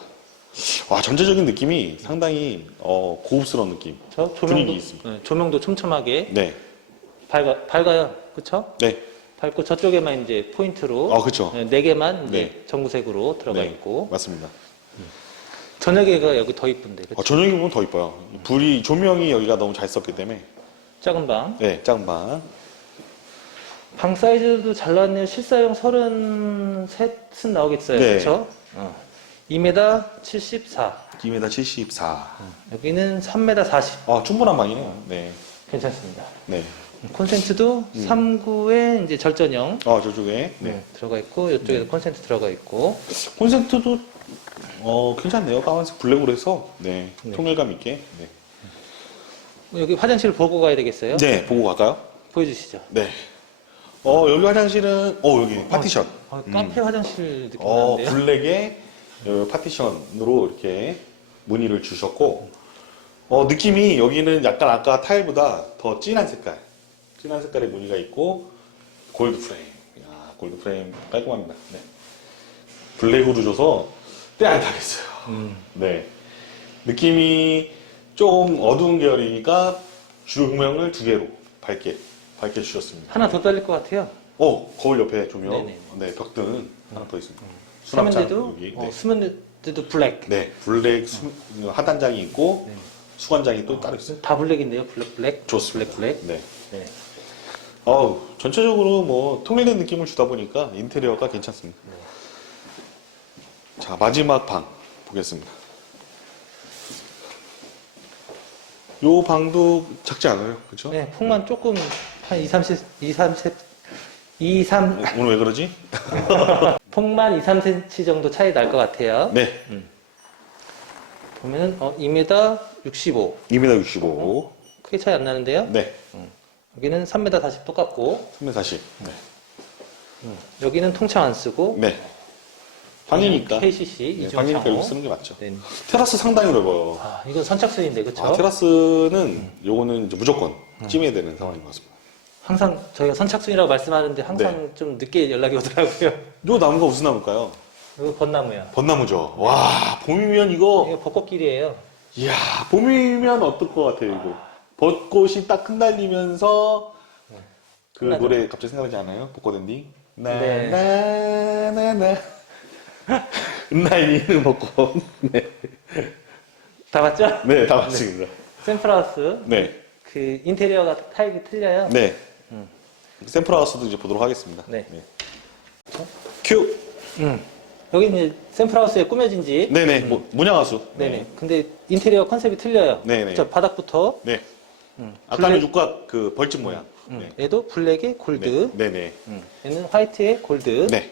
[SPEAKER 2] 와 전체적인 느낌이 상당히 어, 고급스러운 느낌.
[SPEAKER 1] 저
[SPEAKER 2] 분위기
[SPEAKER 1] 조명도
[SPEAKER 2] 있습니다.
[SPEAKER 1] 네, 조명도 촘촘하게
[SPEAKER 2] 네,
[SPEAKER 1] 밝아 밝아요. 그렇죠?
[SPEAKER 2] 네,
[SPEAKER 1] 밝고 저쪽에만 이제 포인트로
[SPEAKER 2] 아 그렇죠.
[SPEAKER 1] 네, 네 개만 이제
[SPEAKER 2] 네.
[SPEAKER 1] 전구색으로 들어가
[SPEAKER 2] 네,
[SPEAKER 1] 있고
[SPEAKER 2] 맞습니다.
[SPEAKER 1] 저녁에가 여기 더 이쁜데 그쵸?
[SPEAKER 2] 어, 저녁에 보면 더 이뻐요. 불이 조명이 여기가 너무 잘 썼기 때문에
[SPEAKER 1] 작은 방.
[SPEAKER 2] 네, 작은 방.
[SPEAKER 1] 방 사이즈도 잘 나왔네요. 실사용 33은 나오겠어요.
[SPEAKER 2] 네.
[SPEAKER 1] 그렇죠? 어. 2m 74.
[SPEAKER 2] 2m 74.
[SPEAKER 1] 여기는 3m 40.
[SPEAKER 2] 아 충분한 방이네요. 네,
[SPEAKER 1] 괜찮습니다.
[SPEAKER 2] 네.
[SPEAKER 1] 콘센트도
[SPEAKER 2] 음.
[SPEAKER 1] 3구에 이제 절전형
[SPEAKER 2] 어 저쪽에 네.
[SPEAKER 1] 네, 들어가 있고 이쪽에도 콘센트 들어가 있고
[SPEAKER 2] 콘센트도 어 괜찮네요. 까만색 블랙으로 해서 네,
[SPEAKER 1] 네.
[SPEAKER 2] 통일감 있게. 네.
[SPEAKER 1] 여기 화장실 보고 가야 되겠어요?
[SPEAKER 2] 네, 보고 갈까요?
[SPEAKER 1] 보여주시죠.
[SPEAKER 2] 네. 어, 여기 화장실은, 어, 여기 파티션.
[SPEAKER 1] 어, 카페 화장실 느낌
[SPEAKER 2] 어,
[SPEAKER 1] 나는데요?
[SPEAKER 2] 블랙에 어, 파티션으로 이렇게 무늬를 주셨고, 어, 느낌이 여기는 약간 아까 타일보다 더 진한 색깔. 진한 색깔의 무늬가 있고, 골드 프레임. 야, 골드 프레임 깔끔합니다. 네. 블랙으로 줘서 때안 타겠어요.
[SPEAKER 1] 음.
[SPEAKER 2] 네. 느낌이 조금 어두운 계열이니까 조명을 두 개로 밝게, 밝게 주셨습니다.
[SPEAKER 1] 하나 더 달릴 것 같아요.
[SPEAKER 2] 어, 거울 옆에 조명.
[SPEAKER 1] 네네.
[SPEAKER 2] 네, 벽등 하나 더 있습니다. 수납장
[SPEAKER 1] 세면대도
[SPEAKER 2] 여기.
[SPEAKER 1] 어,
[SPEAKER 2] 네.
[SPEAKER 1] 수면대 도 블랙.
[SPEAKER 2] 네, 블랙 수, 하단장이 있고
[SPEAKER 1] 네.
[SPEAKER 2] 수관장이 또 따로 있어요.
[SPEAKER 1] 다 블랙인데요. 블랙 블랙.
[SPEAKER 2] 좋습니다.
[SPEAKER 1] 블랙 블랙.
[SPEAKER 2] 네.
[SPEAKER 1] 네.
[SPEAKER 2] 어우, 전체적으로 뭐 통일된 느낌을 주다 보니까 인테리어가 괜찮습니다. 자, 마지막 방 보겠습니다. 요 방도 작지 않아요. 그렇죠?
[SPEAKER 1] 네, 폭만 조금 한 2, 30, 2, 30, 2, 3,
[SPEAKER 2] 오늘 왜 그러지?
[SPEAKER 1] 폭만 2, 3cm 정도 차이 날 것 같아요.
[SPEAKER 2] 네.
[SPEAKER 1] 보면은 어, 2m 65.
[SPEAKER 2] 2m 65.
[SPEAKER 1] 크게 차이 안 나는데요.
[SPEAKER 2] 네.
[SPEAKER 1] 여기는 3m 40 똑같고
[SPEAKER 2] 3m 40. 네.
[SPEAKER 1] 여기는 통창 안 쓰고
[SPEAKER 2] 네. 방이니까.
[SPEAKER 1] KCC
[SPEAKER 2] 네,
[SPEAKER 1] 이중
[SPEAKER 2] 방이니까. 여기 쓰는 게 맞죠.
[SPEAKER 1] 네.
[SPEAKER 2] 테라스 상당히 넓어요.
[SPEAKER 1] 아, 이건 선착순인데 그렇죠?
[SPEAKER 2] 아, 테라스는 요거는 이제 무조건 찜해야 되는 상황인 것 같습니다.
[SPEAKER 1] 항상 저희가 선착순이라고 말씀하는데 항상
[SPEAKER 2] 네.
[SPEAKER 1] 좀 늦게 연락이 오더라고요.
[SPEAKER 2] 요 나무가 무슨 나무일까요?
[SPEAKER 1] 이거 벚나무야.
[SPEAKER 2] 벚나무죠. 와, 봄이면 이거,
[SPEAKER 1] 이거 벚꽃길이에요.
[SPEAKER 2] 이야, 봄이면 어떨 것 같아요, 이거. 벚꽃이 딱 흩날리면서 그
[SPEAKER 1] 흩날려.
[SPEAKER 2] 노래 갑자기 생각나지 않아요? 벚꽃 엔딩?
[SPEAKER 1] 네.
[SPEAKER 2] 나나나나 흩날리는 벚꽃. 네,
[SPEAKER 1] 다 봤죠?
[SPEAKER 2] 네, 다 맞습니다.
[SPEAKER 1] 샘플하우스
[SPEAKER 2] 네,
[SPEAKER 1] 그 인테리어가 타입이 틀려요.
[SPEAKER 2] 네. 샘플 하우스도 이제 보도록 하겠습니다.
[SPEAKER 1] 네.
[SPEAKER 2] 큐.
[SPEAKER 1] 음. 여기 이제 샘플하우스에 꾸며진 집.
[SPEAKER 2] 네네, 뭐, 문양하수.
[SPEAKER 1] 네네. 근데 인테리어 컨셉이 틀려요.
[SPEAKER 2] 네네.
[SPEAKER 1] 저 바닥부터
[SPEAKER 2] 네.
[SPEAKER 1] 음.
[SPEAKER 2] 아까는
[SPEAKER 1] 블랙-
[SPEAKER 2] 육각 그 벌집 모양.
[SPEAKER 1] 음.
[SPEAKER 2] 네.
[SPEAKER 1] 얘도 블랙에 골드.
[SPEAKER 2] 네, 네.
[SPEAKER 1] 음. 얘는 화이트에 골드.
[SPEAKER 2] 네.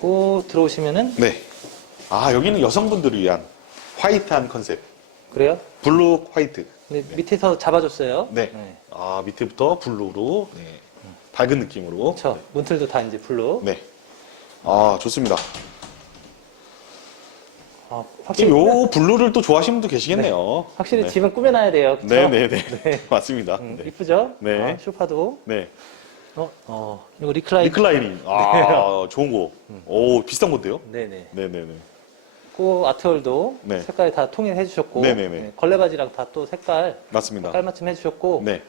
[SPEAKER 1] 고 들어오시면은
[SPEAKER 2] 네. 아, 여기는 여성분들을 위한 화이트한 컨셉.
[SPEAKER 1] 그래요?
[SPEAKER 2] 블루 화이트.
[SPEAKER 1] 근데 밑에서 잡아줬어요.
[SPEAKER 2] 네. 아, 밑에부터 블루로 네. 밝은 느낌으로.
[SPEAKER 1] 그렇죠. 문틀도 다 이제 블루.
[SPEAKER 2] 네. 아, 좋습니다.
[SPEAKER 1] 아, 확실히
[SPEAKER 2] 요 블루를 또 좋아하시는 분도 계시겠네요.
[SPEAKER 1] 확실히
[SPEAKER 2] 네.
[SPEAKER 1] 집은 꾸며놔야 돼요. 그쵸?
[SPEAKER 2] 네, 네, 네. 맞습니다.
[SPEAKER 1] 음,
[SPEAKER 2] 네.
[SPEAKER 1] 이쁘죠?
[SPEAKER 2] 네.
[SPEAKER 1] 아, 쇼파도.
[SPEAKER 2] 네.
[SPEAKER 1] 어, 어, 이거 리클라인.
[SPEAKER 2] 리클라이닝. 아, 좋은 거. 오, 비싼 건데요?
[SPEAKER 1] 네네.
[SPEAKER 2] 네, 네, 네.
[SPEAKER 1] 그 아트홀도
[SPEAKER 2] 네.
[SPEAKER 1] 색깔이 다 통일해 주셨고.
[SPEAKER 2] 네네 네.
[SPEAKER 1] 걸레바지랑 다 또 색깔
[SPEAKER 2] 맞습니다.
[SPEAKER 1] 깔맞춤 해주셨고.
[SPEAKER 2] 네.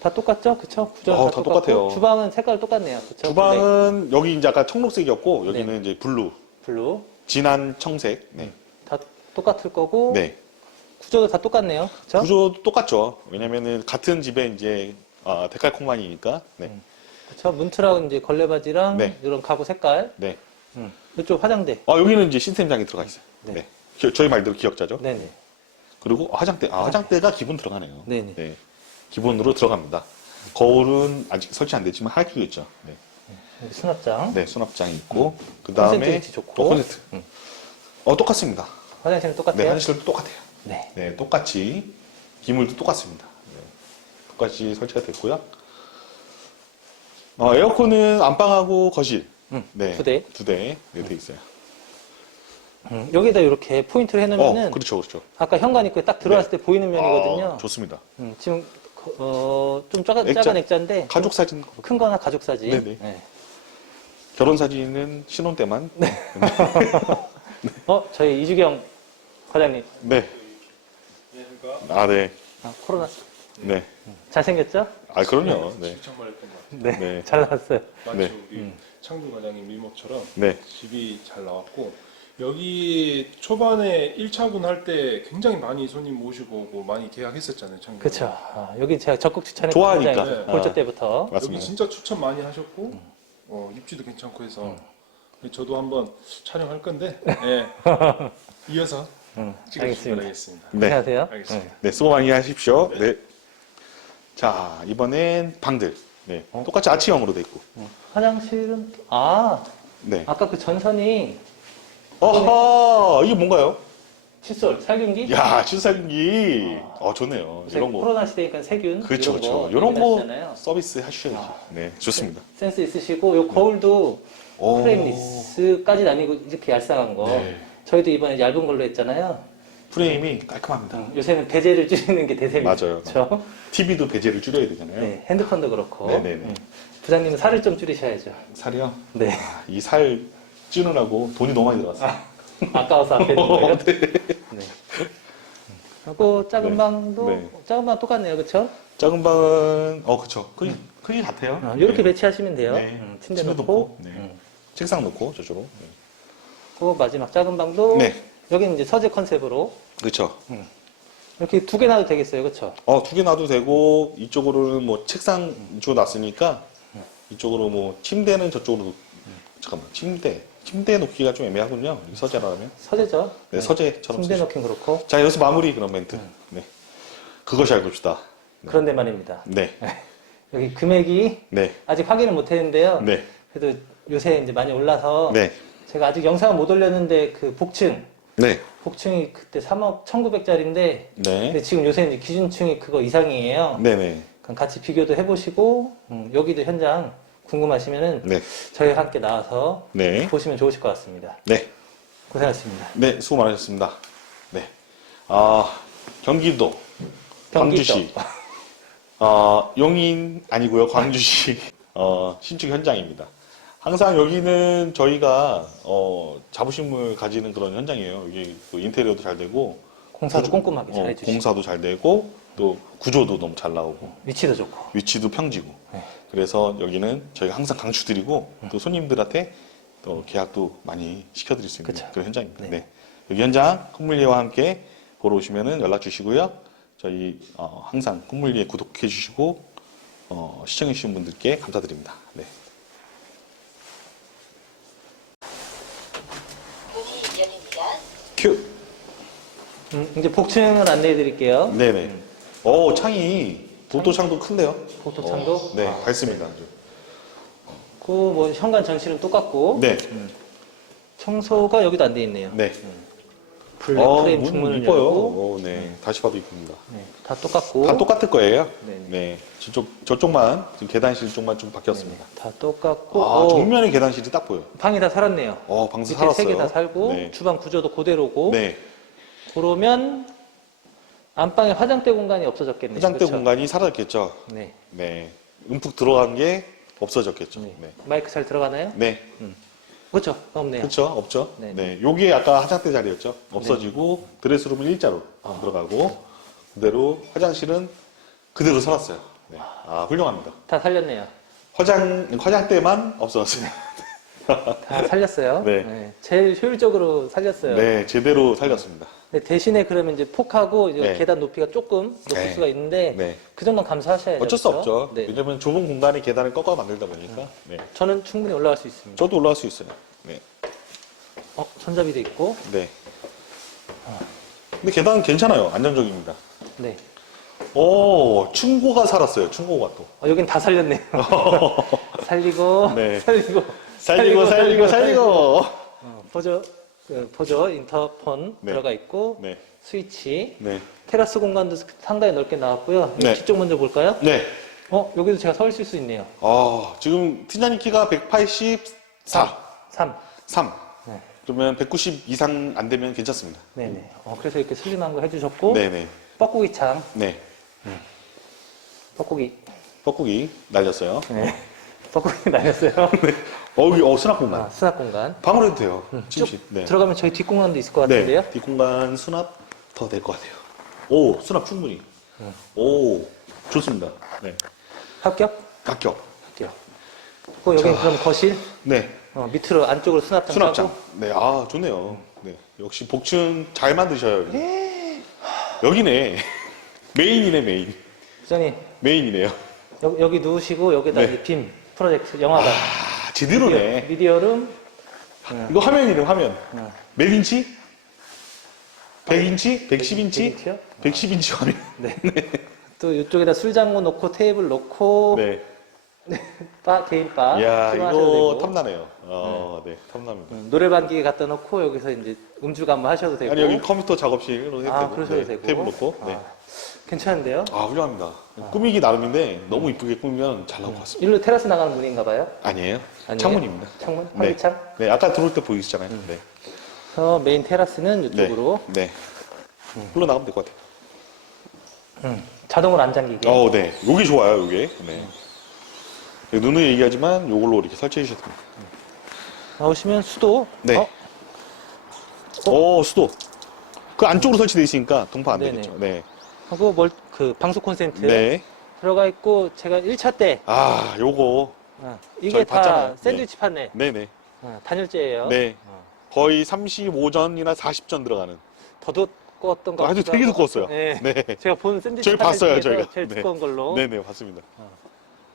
[SPEAKER 1] 다 똑같죠? 그쵸? 구조는
[SPEAKER 2] 어,
[SPEAKER 1] 다,
[SPEAKER 2] 다
[SPEAKER 1] 똑같고.
[SPEAKER 2] 똑같아요.
[SPEAKER 1] 주방은 색깔 똑같네요. 그쵸?
[SPEAKER 2] 주방은 여기 이제 아까 청록색이었고 여기는
[SPEAKER 1] 네.
[SPEAKER 2] 이제 블루.
[SPEAKER 1] 블루.
[SPEAKER 2] 진한 청색. 네.
[SPEAKER 1] 다 똑같을 거고.
[SPEAKER 2] 네.
[SPEAKER 1] 구조도 다 똑같네요. 그쵸?
[SPEAKER 2] 구조도 똑같죠. 왜냐면은 같은 집에 이제 아, 데칼코마니니까. 네.
[SPEAKER 1] 그쵸? 문틀하고 이제 걸레바지랑
[SPEAKER 2] 네.
[SPEAKER 1] 이런 가구 색깔.
[SPEAKER 2] 네.
[SPEAKER 1] 음. 이쪽 화장대.
[SPEAKER 2] 아, 여기는 이제 시스템장이 들어가 있어요.
[SPEAKER 1] 네.
[SPEAKER 2] 네. 기- 저희 말대로 기억자죠.
[SPEAKER 1] 네네.
[SPEAKER 2] 그리고 화장대. 아, 화장대가 기본 들어가네요.
[SPEAKER 1] 네네.
[SPEAKER 2] 네. 기본으로 들어갑니다. 거울은 아직 설치 안 됐지만 할 기겠죠. 네.
[SPEAKER 1] 여기 수납장.
[SPEAKER 2] 네, 수납장이 있고 그
[SPEAKER 1] 콘센트
[SPEAKER 2] 다음에
[SPEAKER 1] 위치 좋고.
[SPEAKER 2] 콘센트.
[SPEAKER 1] 음.
[SPEAKER 2] 어, 똑같습니다.
[SPEAKER 1] 화장실은
[SPEAKER 2] 네,
[SPEAKER 1] 똑같아요.
[SPEAKER 2] 화장실도 똑같아요.
[SPEAKER 1] 네.
[SPEAKER 2] 네, 똑같이 기물도 똑같습니다. 네, 똑같이 설치가 됐고요. 어, 에어컨은 안방하고 거실.
[SPEAKER 1] 음,
[SPEAKER 2] 네,
[SPEAKER 1] 두 대.
[SPEAKER 2] 두 대. 네, 돼 있어요.
[SPEAKER 1] 음, 여기다 이렇게 포인트를 해놓으면은
[SPEAKER 2] 어, 그렇죠, 그렇죠.
[SPEAKER 1] 아까 현관 입구에 딱 들어왔을 때 보이는 면이거든요.
[SPEAKER 2] 아, 좋습니다.
[SPEAKER 1] 음, 지금 거- 어, 좀 작은,
[SPEAKER 2] 액자?
[SPEAKER 1] 작은 액자인데
[SPEAKER 2] 가족 사진,
[SPEAKER 1] 큰 거나 가족 사진.
[SPEAKER 2] 네네.
[SPEAKER 1] 네.
[SPEAKER 2] 결혼 사진은 신혼 때만. 네.
[SPEAKER 1] 어, 저희 이주경 과장님.
[SPEAKER 2] 네. 아, 네.
[SPEAKER 1] 아, 코로나
[SPEAKER 2] 네.
[SPEAKER 1] 잘생겼죠?
[SPEAKER 2] 아, 그럼요. 네.
[SPEAKER 3] 칭찬만 했던 것 같아요.
[SPEAKER 1] 네.
[SPEAKER 2] 네.
[SPEAKER 1] 잘 나왔어요.
[SPEAKER 3] 마치
[SPEAKER 2] 네.
[SPEAKER 3] 우리 창준 과장님 밀목처럼
[SPEAKER 2] 네.
[SPEAKER 3] 집이 잘 나왔고 여기 초반에 1차분 할때 굉장히 많이 손님 모시고 오고 많이 계약했었잖아요. 창준
[SPEAKER 1] 그쵸. 아, 여기 제가 적극 추천했던
[SPEAKER 2] 좋아하니까.
[SPEAKER 3] 네.
[SPEAKER 2] 아.
[SPEAKER 1] 때부터.
[SPEAKER 3] 여기
[SPEAKER 2] 맞습니다.
[SPEAKER 3] 진짜 추천 많이 하셨고 어, 입지도 괜찮고 해서 저도 한번 촬영할 건데 예. 이어서
[SPEAKER 1] 음,
[SPEAKER 3] 찍어주시면
[SPEAKER 1] 알겠습니다.
[SPEAKER 3] 되겠습니다.
[SPEAKER 2] 네.
[SPEAKER 1] 안녕하세요.
[SPEAKER 3] 알겠습니다.
[SPEAKER 2] 네, 수고 많이 하십시오. 네. 자, 이번엔 방들. 네.
[SPEAKER 1] 어?
[SPEAKER 2] 똑같이 아치형으로 돼 있고.
[SPEAKER 1] 네. 화장실은 아
[SPEAKER 2] 네.
[SPEAKER 1] 아까 그 전선이
[SPEAKER 2] 어허, 이게 뭔가요?
[SPEAKER 1] 칫솔 살균기.
[SPEAKER 2] 야, 신살기. 어, 좋네요.
[SPEAKER 1] 요새
[SPEAKER 2] 이런 거.
[SPEAKER 1] 코로나 시대니까 세균
[SPEAKER 2] 그렇죠,
[SPEAKER 1] 이런
[SPEAKER 2] 그렇죠.
[SPEAKER 1] 거
[SPEAKER 2] 이런 거
[SPEAKER 1] 예민하시잖아요.
[SPEAKER 2] 서비스 하셔야지. 네, 좋습니다.
[SPEAKER 1] 센스 있으시고 요 거울도
[SPEAKER 2] 오.
[SPEAKER 1] 프레임리스까지는 아니고 이렇게 얄쌍한 거.
[SPEAKER 2] 네.
[SPEAKER 1] 저희도 이번에 얇은 걸로 했잖아요.
[SPEAKER 2] 프레임이 깔끔합니다.
[SPEAKER 1] 음, 요새는 배제를 줄이는 게 대세입니다.
[SPEAKER 2] 맞아요.
[SPEAKER 1] 그렇죠?
[SPEAKER 2] TV도 배제를 줄여야 되잖아요.
[SPEAKER 1] 네, 핸드폰도 그렇고.
[SPEAKER 2] 네네네.
[SPEAKER 1] 음, 부장님은 살을 좀 줄이셔야죠.
[SPEAKER 2] 살이요?
[SPEAKER 1] 네.
[SPEAKER 2] 아, 이살 찌느라고 돈이 너무 많이 들어갔어요.
[SPEAKER 1] 아 까워서 앞에 있는 거예요. 네. 하고 작은
[SPEAKER 2] 네.
[SPEAKER 1] 방도
[SPEAKER 2] 네.
[SPEAKER 1] 작은 방 똑같네요, 그렇죠?
[SPEAKER 2] 작은 방은, 어, 그쵸. 크기, 크기 같아요.
[SPEAKER 1] 이렇게
[SPEAKER 2] 네.
[SPEAKER 1] 배치하시면 돼요.
[SPEAKER 2] 네.
[SPEAKER 1] 음, 침대
[SPEAKER 2] 침대
[SPEAKER 1] 놓고.
[SPEAKER 2] 놓고, 네.
[SPEAKER 1] 음.
[SPEAKER 2] 책상 놓고, 저쪽으로. 네.
[SPEAKER 1] 그 마지막 작은 방도
[SPEAKER 2] 네.
[SPEAKER 1] 여기는 이제 서재 컨셉으로
[SPEAKER 2] 그렇죠.
[SPEAKER 1] 이렇게 두 개 놔도 되겠어요, 그렇죠?
[SPEAKER 2] 어, 두 개 놔도 되고 이쪽으로는 뭐 책상 이쪽으로 놨으니까 이쪽으로 뭐 침대는 저쪽으로 잠깐만 침대 침대 놓기가 좀 애매하군요. 이 서재라면
[SPEAKER 1] 서재죠.
[SPEAKER 2] 네, 서재처럼
[SPEAKER 1] 침대
[SPEAKER 2] 쓰시죠.
[SPEAKER 1] 놓긴 그렇고
[SPEAKER 2] 자 여기서 마무리 그런 멘트. 네. 그것이 알고 싶다.
[SPEAKER 1] 그런데 말입니다.
[SPEAKER 2] 네,
[SPEAKER 1] 여기 금액이
[SPEAKER 2] 네,
[SPEAKER 1] 아직 확인을 못 했는데요.
[SPEAKER 2] 네,
[SPEAKER 1] 그래도 요새 이제 많이 올라서
[SPEAKER 2] 네,
[SPEAKER 1] 제가 아직 영상을 못 올렸는데 그 복층
[SPEAKER 2] 네,
[SPEAKER 1] 복층이 그때 3억 1,900짜리인데 근데
[SPEAKER 2] 네,
[SPEAKER 1] 지금 요새 이제 기준층이 그거 이상이에요.
[SPEAKER 2] 네, 네,
[SPEAKER 1] 그럼 같이 비교도 해보시고 음, 여기도 현장 궁금하시면은
[SPEAKER 2] 네,
[SPEAKER 1] 저희와 함께 나와서
[SPEAKER 2] 네,
[SPEAKER 1] 보시면 좋으실 것 같습니다.
[SPEAKER 2] 네,
[SPEAKER 1] 고생하셨습니다.
[SPEAKER 2] 네, 수고 많으셨습니다. 네, 아 경기도. 광주시, 아 용인 아니고요. 광주시. 어, 신축 현장입니다. 항상 여기는 저희가 어, 자부심을 가지는 그런 현장이에요. 여기 또 인테리어도 잘 되고
[SPEAKER 1] 공사도 꼼꼼하게 잘
[SPEAKER 2] 어,
[SPEAKER 1] 해주시고
[SPEAKER 2] 공사도 잘 되고 또 구조도 너무 잘 나오고
[SPEAKER 1] 위치도 좋고
[SPEAKER 2] 위치도 평지고
[SPEAKER 1] 네.
[SPEAKER 2] 그래서 여기는 저희가 항상 강추드리고 또 손님들한테 또 계약도 많이 시켜드릴 수 있는
[SPEAKER 1] 그쵸.
[SPEAKER 2] 그런 현장입니다.
[SPEAKER 1] 네.
[SPEAKER 2] 네. 여기 현장 콧물리와 함께 보러 오시면은 연락 주시고요. 저희 어, 항상 콧물리에 구독해 주시고 어, 시청해 주신 분들께 감사드립니다. 네.
[SPEAKER 4] 문이 열립니다.
[SPEAKER 2] 큐.
[SPEAKER 1] 음, 이제 복층을 안내해 드릴게요.
[SPEAKER 2] 네네. 오 창이 복도창도 큰데요.
[SPEAKER 1] 복도창도?
[SPEAKER 2] 어, 네,
[SPEAKER 1] 아,
[SPEAKER 2] 밝습니다. 아주.
[SPEAKER 1] 그 뭐 현관 전실은 똑같고
[SPEAKER 2] 네,
[SPEAKER 1] 청소가 여기도 안 돼 있네요.
[SPEAKER 2] 네.
[SPEAKER 1] 블랙
[SPEAKER 2] 어,
[SPEAKER 1] 프레임
[SPEAKER 2] 문
[SPEAKER 1] 중문을
[SPEAKER 2] 이뻐요.
[SPEAKER 1] 열고
[SPEAKER 2] 오, 네. 다시 봐도 이쁩니다.
[SPEAKER 1] 네, 다 똑같고
[SPEAKER 2] 다 똑같을 거예요.
[SPEAKER 1] 네네.
[SPEAKER 2] 네. 저쪽, 저쪽만, 지금 계단실 쪽만 좀 바뀌었습니다.
[SPEAKER 1] 다 똑같고
[SPEAKER 2] 아,
[SPEAKER 1] 어,
[SPEAKER 2] 정면에 계단실이 딱 보여.
[SPEAKER 1] 방이 다 살았네요.
[SPEAKER 2] 어, 방수
[SPEAKER 1] 밑에
[SPEAKER 2] 살았어요.
[SPEAKER 1] 세개다 살고
[SPEAKER 2] 네.
[SPEAKER 1] 주방 구조도 그대로고
[SPEAKER 2] 네.
[SPEAKER 1] 그러면 안방에 화장대 공간이 없어졌겠네요.
[SPEAKER 2] 화장대
[SPEAKER 1] 그렇죠?
[SPEAKER 2] 공간이 사라졌겠죠.
[SPEAKER 1] 네.
[SPEAKER 2] 네. 움푹 들어간 게 없어졌겠죠.
[SPEAKER 1] 네.
[SPEAKER 2] 네.
[SPEAKER 1] 마이크 잘 들어가나요?
[SPEAKER 2] 네.
[SPEAKER 1] 그렇죠. 없네요.
[SPEAKER 2] 그렇죠. 없죠.
[SPEAKER 1] 네.
[SPEAKER 2] 네. 요게 아까 화장대 자리였죠. 없어지고 드레스룸은 일자로 들어가고 그대로 화장실은 그대로 살았어요. 네. 아, 훌륭합니다.
[SPEAKER 1] 다 살렸네요.
[SPEAKER 2] 화장 화장대만 없어졌어요.
[SPEAKER 1] 다 살렸어요.
[SPEAKER 2] 네.
[SPEAKER 1] 제일 효율적으로 살렸어요.
[SPEAKER 2] 네, 제대로 살렸습니다.
[SPEAKER 1] 네, 대신에 그러면 이제 폭하고 이제
[SPEAKER 2] 네.
[SPEAKER 1] 계단 높이가 조금 높을
[SPEAKER 2] 네.
[SPEAKER 1] 수가 있는데
[SPEAKER 2] 네.
[SPEAKER 1] 그 정도는 감수하셔야죠.
[SPEAKER 2] 어쩔 수
[SPEAKER 1] 그렇죠?
[SPEAKER 2] 없죠.
[SPEAKER 1] 네.
[SPEAKER 2] 왜냐면 좁은 공간에 계단을 꺾어 만들다 보니까. 네.
[SPEAKER 1] 저는 충분히 올라갈 수 있습니다.
[SPEAKER 2] 저도 올라갈 수 있어요. 네.
[SPEAKER 1] 어, 손잡이도 있고.
[SPEAKER 2] 네. 근데 계단은 괜찮아요. 안정적입니다.
[SPEAKER 1] 네.
[SPEAKER 2] 오, 충고가 살았어요. 충고가 또.
[SPEAKER 1] 어, 여긴 다 살렸네요. 살리고,
[SPEAKER 2] 네.
[SPEAKER 1] 살리고,
[SPEAKER 2] 살리고, 살리고, 살리고.
[SPEAKER 1] 어, 보조, 그 보조 인터폰
[SPEAKER 2] 네.
[SPEAKER 1] 들어가 있고,
[SPEAKER 2] 네.
[SPEAKER 1] 스위치,
[SPEAKER 2] 네.
[SPEAKER 1] 테라스 공간도 상당히 넓게 나왔고요.
[SPEAKER 2] 네.
[SPEAKER 1] 뒤쪽 먼저 볼까요?
[SPEAKER 2] 네.
[SPEAKER 1] 어, 여기도 제가 서 있을 수 있네요.
[SPEAKER 2] 아, 지금 팀장님 키가 184.
[SPEAKER 1] 3.
[SPEAKER 2] 3.
[SPEAKER 1] 네.
[SPEAKER 2] 그러면 190 이상 안 되면 괜찮습니다.
[SPEAKER 1] 네네. 어, 그래서 이렇게 슬림한 거 해주셨고,
[SPEAKER 2] 네네.
[SPEAKER 1] 뻐꾸기 창,
[SPEAKER 2] 네.
[SPEAKER 1] 뻐꾸기.
[SPEAKER 2] 뻐꾸기 날렸어요.
[SPEAKER 1] 네. 뻐꾸기 날렸어요.
[SPEAKER 2] 어, 여기, 어, 수납 공간.
[SPEAKER 1] 아, 수납 공간.
[SPEAKER 2] 방으로 해도 돼요.
[SPEAKER 1] 쭉
[SPEAKER 2] 침실. 네.
[SPEAKER 1] 들어가면 저희 뒷공간도 있을 것 같은데요.
[SPEAKER 2] 네. 뒷공간 수납 더 될 것 같아요. 오, 수납 충분히. 오, 좋습니다. 네.
[SPEAKER 1] 합격?
[SPEAKER 2] 합격.
[SPEAKER 1] 합격. 그 여기 그럼 거실?
[SPEAKER 2] 네.
[SPEAKER 1] 어, 밑으로 안쪽으로 수납장
[SPEAKER 2] 수납장.
[SPEAKER 1] 까고?
[SPEAKER 2] 네, 아, 좋네요. 네. 역시 복층 잘 만드셔요. 여기. 여기네. 메인이네, 메인.
[SPEAKER 1] 부장님
[SPEAKER 2] 메인이네요.
[SPEAKER 1] 여기, 여기 누우시고 여기다
[SPEAKER 2] 네.
[SPEAKER 1] 이제 빔 프로젝트 영화관
[SPEAKER 2] 아, 제대로네.
[SPEAKER 1] 미디어, 룸
[SPEAKER 2] 이거 화면이네, 화면.
[SPEAKER 1] 어.
[SPEAKER 2] 몇 인치? 100인치? 110인치?
[SPEAKER 1] 100인치요?
[SPEAKER 2] 110인치 화면.
[SPEAKER 1] 네. 또 이쪽에다 술장고 놓고 테이블 놓고
[SPEAKER 2] 네.
[SPEAKER 1] 바 개인 바
[SPEAKER 2] 이야,
[SPEAKER 1] 수영하셔도
[SPEAKER 2] 이거. 탐나네요. 어, 네, 탐납니다.
[SPEAKER 1] 음, 노래방 기계 갖다 놓고 여기서 이제 음주 간무 하셔도 되고
[SPEAKER 2] 아니, 여기 컴퓨터 작업실로 해도
[SPEAKER 1] 아,
[SPEAKER 2] 되고.
[SPEAKER 1] 그러셔도
[SPEAKER 2] 네,
[SPEAKER 1] 되고
[SPEAKER 2] 테이블 놓고. 네.
[SPEAKER 1] 아, 괜찮은데요?
[SPEAKER 2] 아, 훌륭합니다. 꾸미기 나름인데 너무 이쁘게 꾸미면 잘 나올 것 같습니다.
[SPEAKER 1] 일로 테라스 나가는 문인가 봐요?
[SPEAKER 2] 아니에요?
[SPEAKER 1] 아니에요?
[SPEAKER 2] 창문입니다.
[SPEAKER 1] 창문?
[SPEAKER 2] 네.
[SPEAKER 1] 활기창?
[SPEAKER 2] 네, 아까 들어올 때 보이시잖아요. 네.
[SPEAKER 1] 그래서 메인 테라스는
[SPEAKER 2] 네.
[SPEAKER 1] 이쪽으로
[SPEAKER 2] 네. 흘러 나가면 될 것 같아요.
[SPEAKER 1] 음, 자동으로 안 잠기게
[SPEAKER 2] 어, 네. 요게 좋아요, 요게. 네. 눈을 얘기하지만 요걸로 이렇게 설치해 주셔도 됩니다.
[SPEAKER 1] 나오시면 수도
[SPEAKER 2] 네.
[SPEAKER 1] 어?
[SPEAKER 2] 오, 수도. 그 안쪽으로 설치되어 있으니까 동파 안
[SPEAKER 1] 네네.
[SPEAKER 2] 되겠죠. 네.
[SPEAKER 1] 하고 뭘, 그 방수 콘센트
[SPEAKER 2] 네.
[SPEAKER 1] 들어가 있고 제가 1차 때
[SPEAKER 2] 아, 요거.
[SPEAKER 1] 어, 이게
[SPEAKER 2] 저희
[SPEAKER 1] 다
[SPEAKER 2] 봤잖아요.
[SPEAKER 1] 샌드위치 판넬
[SPEAKER 2] 네네.
[SPEAKER 1] 어, 단열재예요.
[SPEAKER 2] 네.
[SPEAKER 1] 어,
[SPEAKER 2] 거의 35전이나 40전 들어가는.
[SPEAKER 1] 더 두꺼웠던 거
[SPEAKER 2] 아주
[SPEAKER 1] 같기도
[SPEAKER 2] 되게
[SPEAKER 1] 하고.
[SPEAKER 2] 두꺼웠어요.
[SPEAKER 1] 네.
[SPEAKER 2] 네.
[SPEAKER 1] 제가 본 샌드위치
[SPEAKER 2] 저희 봤어요,
[SPEAKER 1] 중에서
[SPEAKER 2] 저희가.
[SPEAKER 1] 제일
[SPEAKER 2] 네.
[SPEAKER 1] 두꺼운 걸로.
[SPEAKER 2] 네네, 봤습니다.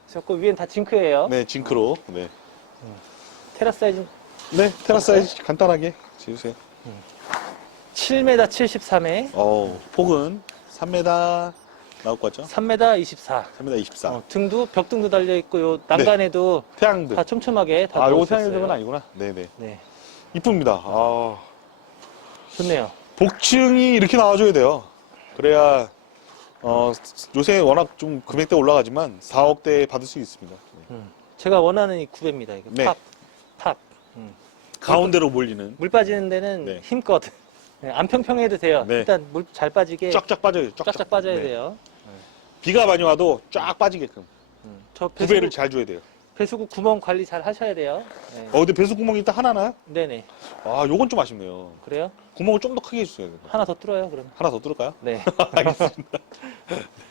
[SPEAKER 1] 그래서 위엔 다 징크예요.
[SPEAKER 2] 네, 징크로. 네.
[SPEAKER 1] 테라스 사이즈
[SPEAKER 2] 네, 테라스 사이즈 간단하게 지으세요.
[SPEAKER 1] 7m 73에
[SPEAKER 2] 어, 폭은 3m 나올 것 같죠?
[SPEAKER 1] 3m 24.
[SPEAKER 2] 3m 24.
[SPEAKER 1] 어, 등도 벽등도 달려 있고 요 난간에도
[SPEAKER 2] 태양등.
[SPEAKER 1] 다 촘촘하게 다
[SPEAKER 2] 아, 요거
[SPEAKER 1] 넣어주셨어요.
[SPEAKER 2] 태양등은 아니구나. 네네.
[SPEAKER 1] 네,
[SPEAKER 2] 이쁩니다. 아,
[SPEAKER 1] 좋네요.
[SPEAKER 2] 복층이 이렇게 나와줘야 돼요. 그래야, 어, 요새 워낙 좀 금액대 올라가지만 4억대 받을 수 있습니다. 네.
[SPEAKER 1] 제가 원하는 이 구배입니다. 이거
[SPEAKER 2] 네.
[SPEAKER 1] 탑, 탑. 음.
[SPEAKER 2] 가운데로 몰리는
[SPEAKER 1] 물 빠지는 데는
[SPEAKER 2] 네.
[SPEAKER 1] 힘껏. 네, 안 평평해도 돼요.
[SPEAKER 2] 네.
[SPEAKER 1] 일단 물 잘 빠지게
[SPEAKER 2] 쫙 쫙 빠져요. 쫙쫙,
[SPEAKER 1] 쫙쫙 빠져야
[SPEAKER 2] 네.
[SPEAKER 1] 돼요.
[SPEAKER 2] 비가 많이 와도 쫙 빠지게끔
[SPEAKER 1] 음. 저
[SPEAKER 2] 구배를
[SPEAKER 1] 배수구,
[SPEAKER 2] 잘 줘야 돼요.
[SPEAKER 1] 배수구 구멍 관리 잘 하셔야 돼요. 네.
[SPEAKER 2] 어, 근데 배수 구멍이 딱 하나 나요?
[SPEAKER 1] 네네.
[SPEAKER 2] 아, 요건 좀 아쉽네요.
[SPEAKER 1] 그래요?
[SPEAKER 2] 구멍을 좀 더 크게 해주셔야 돼요.
[SPEAKER 1] 하나 더 뚫어요, 그럼.
[SPEAKER 2] 하나 더 뚫을까요?
[SPEAKER 1] 네.
[SPEAKER 2] 알겠습니다.